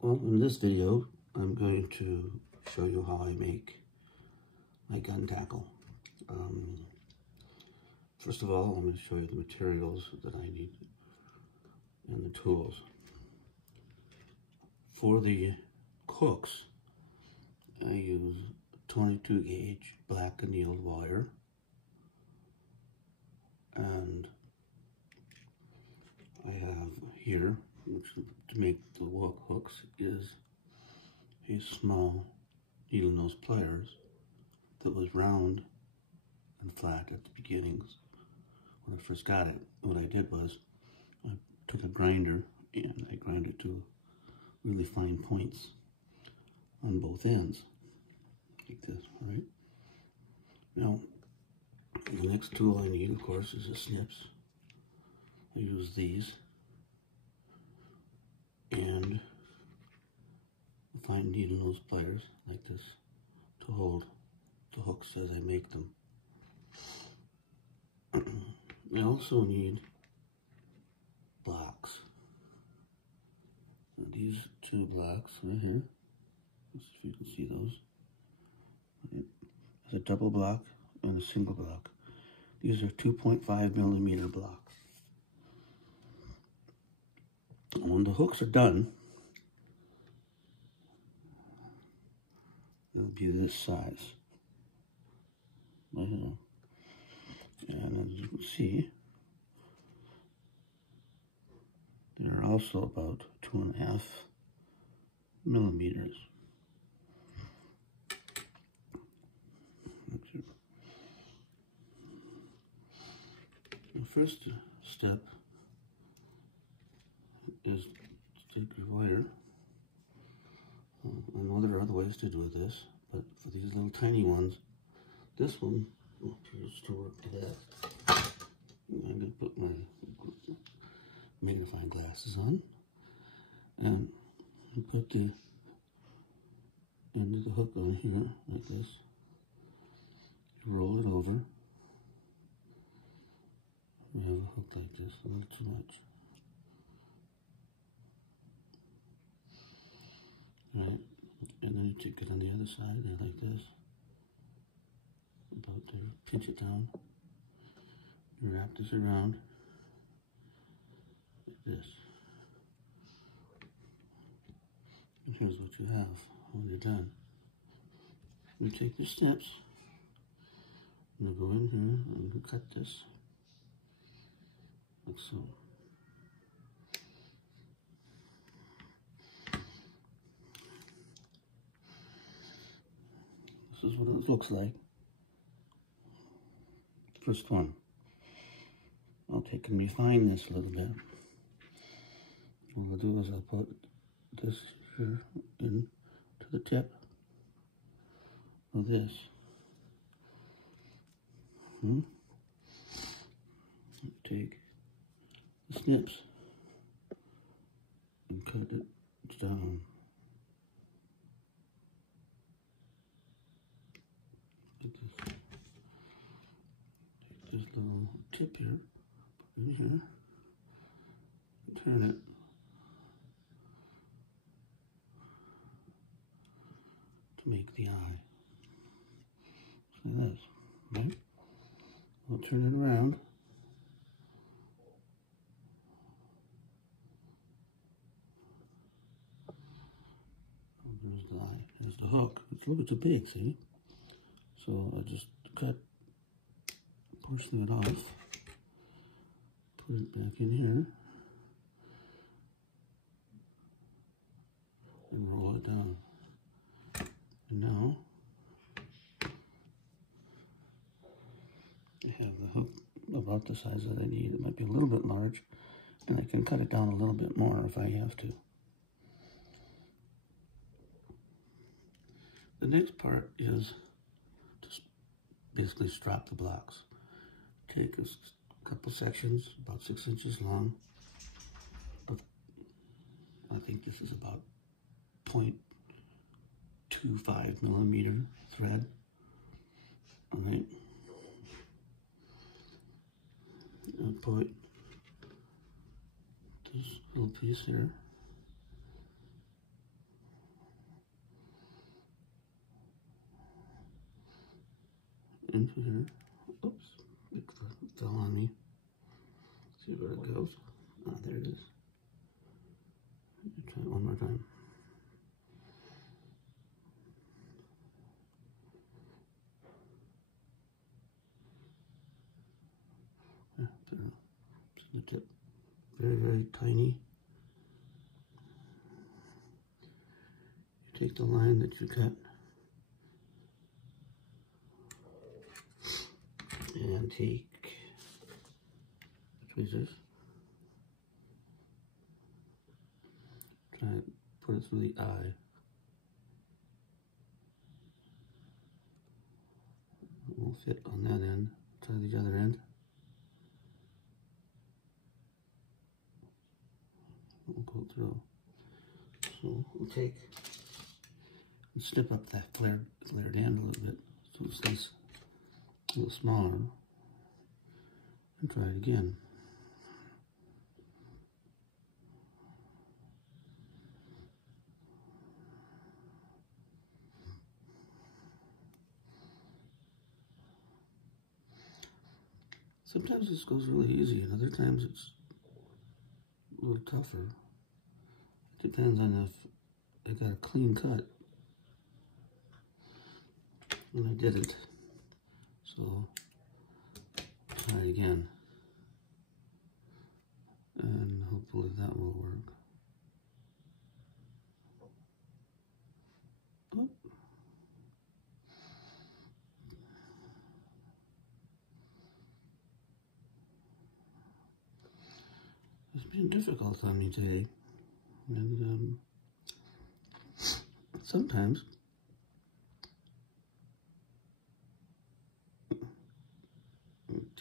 Well, in this video, I'm going to show you how I make my gun tackle. First of all, I'm going to show you the materials that I need and the tools. For the hooks, I use 22 gauge black annealed wire, and I have here, which to make the hooks, is a small needle nose pliers that was round and flat at the beginnings. When I first got it, what I did was I took a grinder and I ground it to really fine points on both ends, like this, all right? Now, the next tool I need, of course, is the snips. I use these and fine needle nose pliers like this to hold the hooks as I make them. I also need blocks. Now these two blocks right here, let's see if you can see those. There's a double block and a single block. These are 2.5 millimeter blocks. And when the hooks are done, it'll be this size. Right here. And as you can see, they're also about 2.5 millimeters. The first step is to take your wire. I know there are other ways to do this, but for these little tiny ones, this one appears to work to that. I'm going to put my magnifying glasses on and put the end of the hook on here like this. Roll it over. We have a hook like this, a little too much. Right, and then you take it on the other side, like this. About there, pinch it down. You wrap this around like this. And here's what you have when you're done. You take your snips, and you go in here and you cut this like so. This is what it looks like. First one. I'll take and refine this a little bit. What I'll do is I'll put this here in to the tip of this. Take the snips and cut it down. Like this. Take this little tip here, put it in here, and turn it. To make the eye. Like this, right? I'll turn it around. There's the eye. There's the hook. It's a little bit too big, see? So I just cut a portion of it off, put it back in here, and roll it down. And now I have the hook about the size that I need. It might be a little bit large, and I can cut it down a little bit more if I have to. The next part is to basically strap the blocks. Take a couple sections, about 6 inches long, of, I think this is about 0.25 millimeter thread. All right. And put this little piece here into here. Oops, it fell on me. See where it goes. Ah, there it is. Try it one more time. Yeah, there. The tip, very, very tiny. You take the line that you cut and take the tweezers. Try to put it through the eye. It won't fit on that end. Try the other end. Won't go through. So we'll take and snip up that flared end a little bit so it stays a little smaller. And try it again. Sometimes this goes really easy, and other times it's a little tougher. It depends on if I got a clean cut. And I didn't. So try it again. And hopefully that will work. Oh. It's been difficult on me today. And sometimes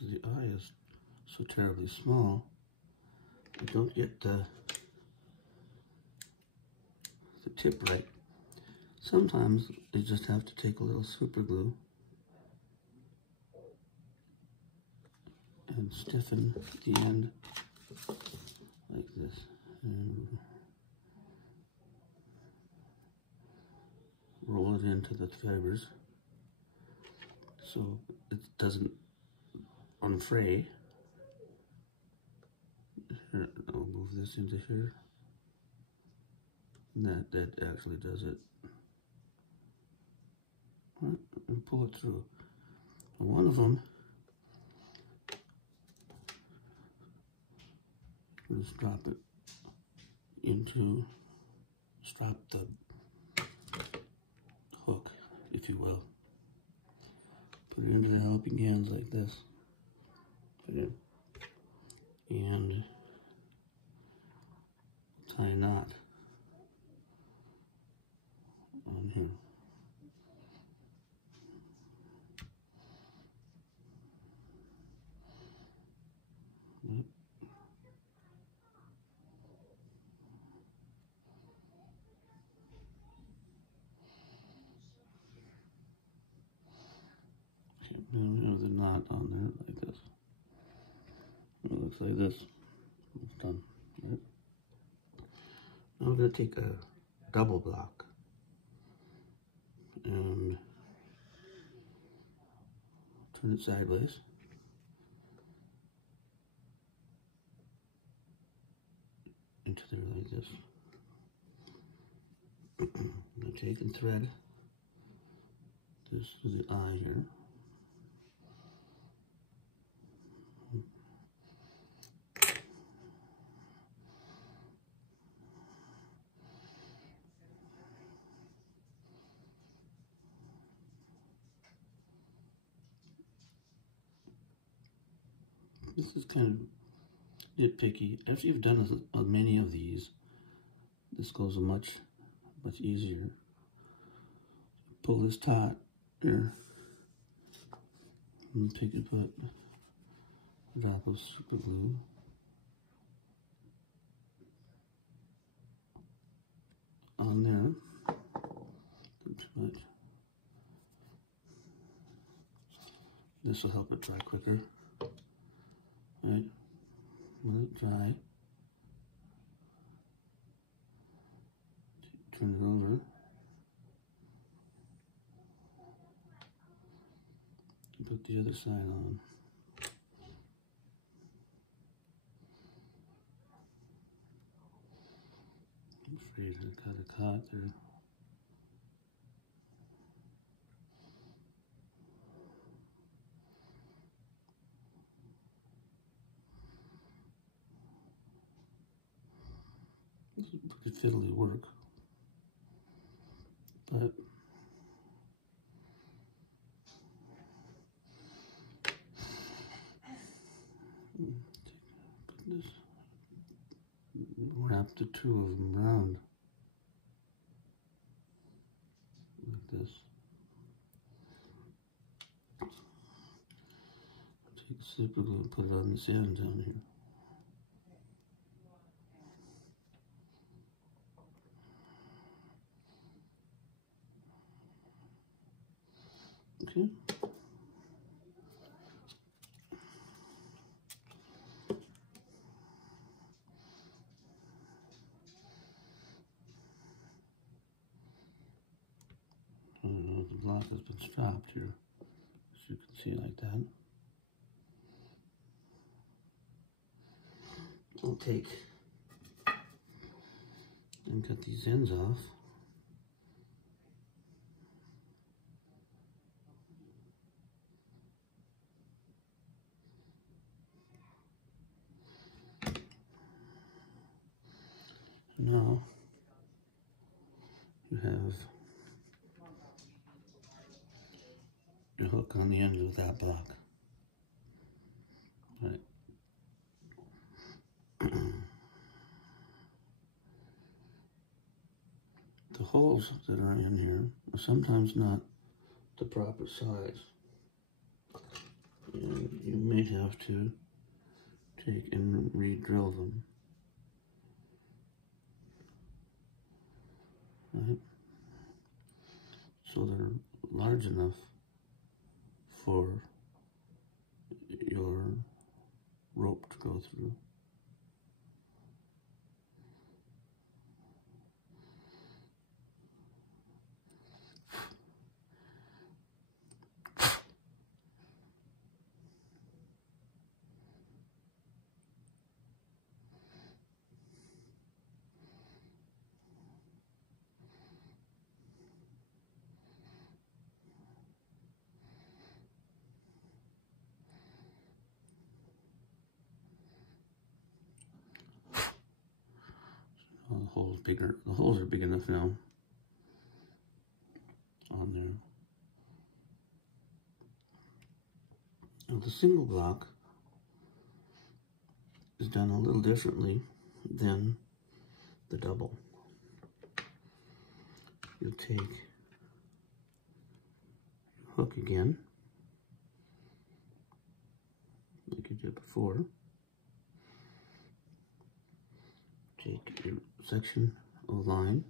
the eye is so terribly small, I don't get the tip right. Sometimes you just have to take a little super glue and stiffen the end like this. And roll it into the fibers so it doesn't unfray. Here, I'll move this into here. And that actually does it. Right, and pull it through. And one of them, just drop it into, drop the hook, if you will. Put it into the helping hands like this. Put it in. And tie a knot on here. Yep. Okay, now we have the knot on there like this. It looks like this. It's done. Right? Now we're going to take a double block and turn it sideways. Into there like this. I'm take and thread this to the eye here. This is kind of nitpicky. After you've done many of these, this goes much easier. Pull this taut here, and take and put a drop of super glue on there. Not too much. This will help it dry quicker. Right? Let it dry. Turn it over. put the other side on. I'm afraid I got it caught there. This is pretty fiddly work, but wrap the two of them around like this. Take super glue and put it on this end down here. Okay. The block has been strapped here, as you can see, like that. I'll take and cut these ends off. Now you have your hook on the end of that block. Right. The holes that are in here are sometimes not the proper size, and you may have to take and re-drill them. Right? So they're large enough for your rope to go through. The holes are big enough now on there. Now the single block is done a little differently than the double. You'll take your hook again, like you did before. Take your section of line,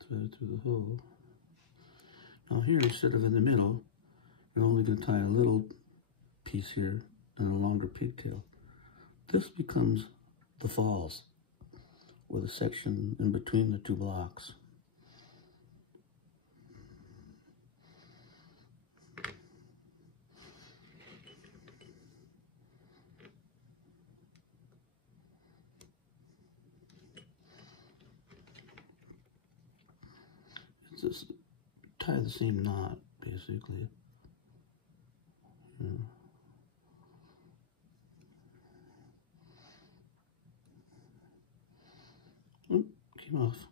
thread it through the hole. Now here, instead of in the middle, you're only going to tie a little piece here and a longer pigtail. This becomes the falls, or the section in between the two blocks. It's just tie the same knot, basically. Yeah. Oh, came off.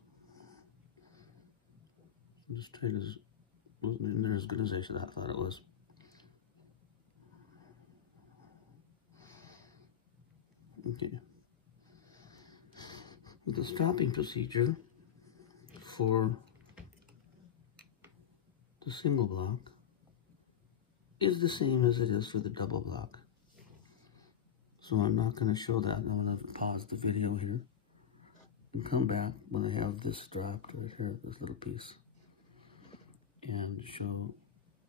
This tight as wasn't in there as good as I thought it was. Okay. The strapping procedure for the single block is the same as it is for the double block. So I'm not going to show that. I'm going to pause the video here and come back when I have this strapped right here, this little piece, and show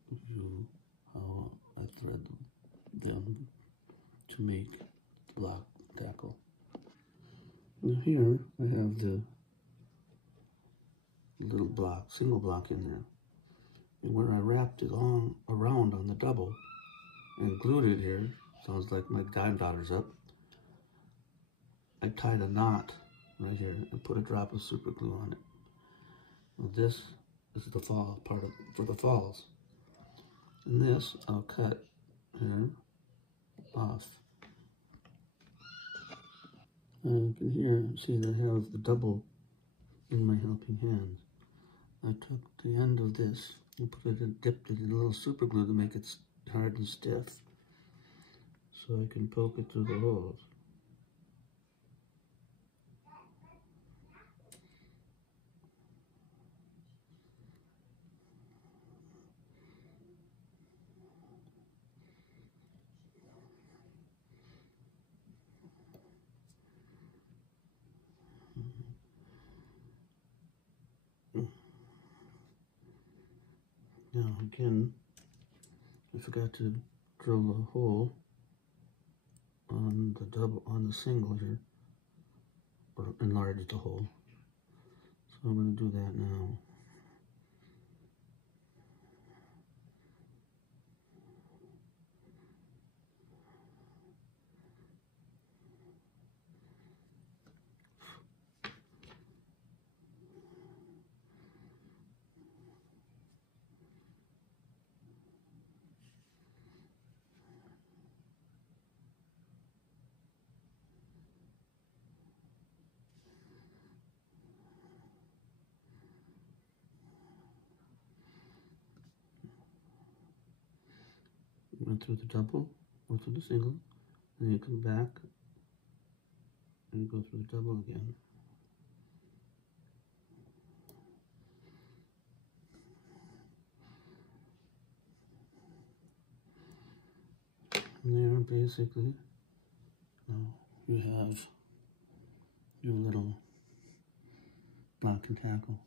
you how I thread them. them to make the block tackle. Now here I have the little block, single block in there. And where I wrapped it on around on the double and glued it here, sounds like my goddaughter's up, I tied a knot right here and put a drop of super glue on it. Now this is the fall part of, for the falls. And this I'll cut here off. And you can here see that I have the double in my helping hand. I took the end of this and put it in, dipped it in a little super glue to make it hard and stiff, so I can poke it through the holes. Now again, I forgot to drill a hole on the double, on the single here, or enlarge the hole. So I'm going to do that now. Went through the double, or through the single, and you come back and you go through the double again. And there, basically, now you have your little block and tackle.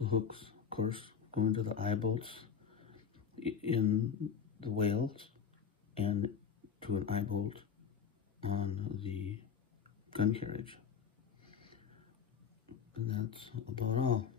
The hooks, of course, go into the eye bolts in the whales and to an eye bolt on the gun carriage. And that's about all.